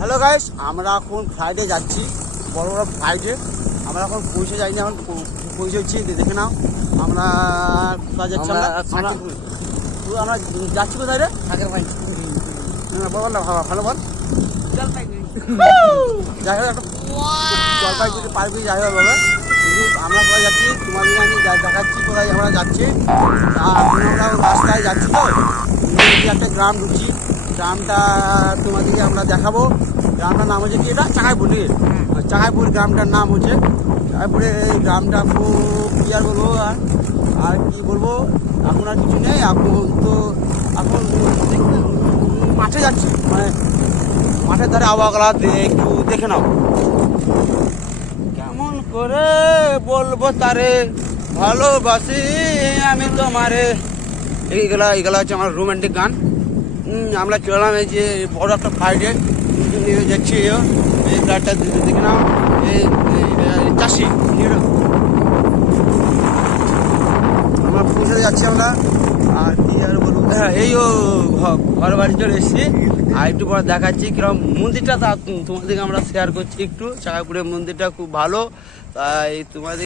Hello guys, আমরা এখন ফ্লাইটে যাচ্ছি, বড় বড় ফ্লাইটে। আমরা এখন পৌঁছে যাইনি, এখন পৌঁছেছি। দেখে নাও আমরা কোথায় যাচ্ছি। আমরা যাচ্ছি কোথায় রে? বল না, ভালো বল। যাই হোক, একটা জলপাইগুড়ি পার করে যাই হোক বলে। কিন্তু আমরা কোথায় যাচ্ছি তোমাদেরকে আমি দেখাচ্ছি কোথায় আমরা যাচ্ছি। আমরা রাস্তায় যাচ্ছি, তো একটা গ্রাম ঢুকছি। গ্রামটা তোমাদেরকে আমরা দেখাবো। গ্রামটার নাম হচ্ছে কি, এটা চাকাইপুর। চাকাইপুর গ্রামটার নাম হচ্ছে চাকাইপুরে। এই গ্রামটা খুব কি আর বলবো, আর কি বলবো, এখন আর কিছু নেই। এখন মাঠে যাচ্ছি, মানে মাঠের ধারে আবহাওয়া একটু দেখে নাও। কেমন করে বলবো তারে ভালোবাসি আমি তোমারে। এইগুলা হচ্ছে আমার রোমান্টিক গান। আমরা চললাম এই যে বড় একটা ফ্লাইটে যাচ্ছি। এই ফ্লাইটটা দেখে নাও, এই চাষি আমরা পৌঁছে যাচ্ছি আমরা। আর কি আর বলবো, হ্যাঁ এই ঘর বাড়ি চলে এসেছি। আর একটু পরে দেখাচ্ছি কিরকম মন্দিরটা, তা তোমাদেরকে আমরা শেয়ার করছি একটু। চাকাইপুরের মন্দিরটা খুব ভালো, তাই তোমাদের